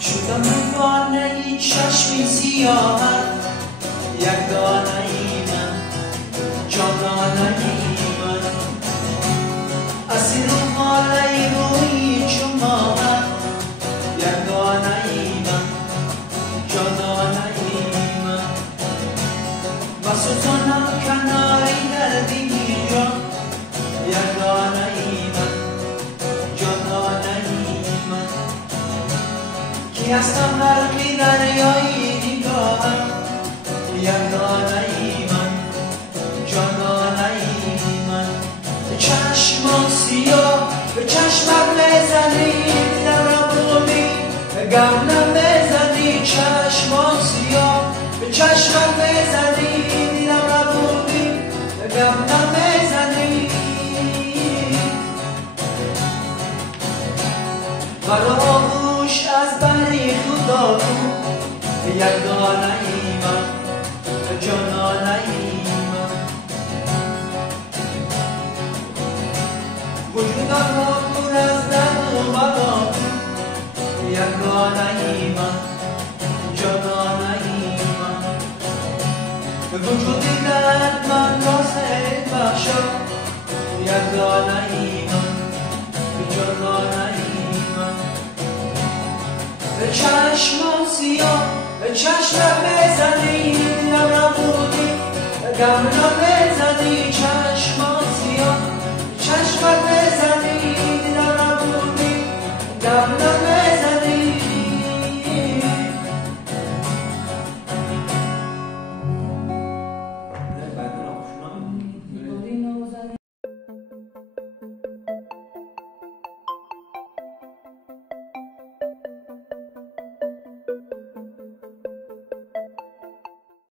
شدم دیوانه ای چشمی سیاهت یک دانه ای من جانانه ای من اسیر و ماله روی چماهت یک دانه ای من جانانه ای من بسوزانم کناری در دیگی جان یک دانه ای من جانانه ای من کی هستم غرقی دریای نگاهم یک دانه ای من جانانه ای من چشمان سیاه به چشمم بزنی دلم بومی گم نمیزنی چشمان سیاه به چشمم بزنی دلم بومی گم نمیزنی فراموش از بری خدا کن یک دانه ای من جانانه ای من وجودم را پر از درد و بلا یک دانه ای من جانانه ای من وجود درد من را سعید بخشا یک دانه ای من جانانه ای من به چشمان سیاه به چشمم بزنی دلم بودی گم نمیزنی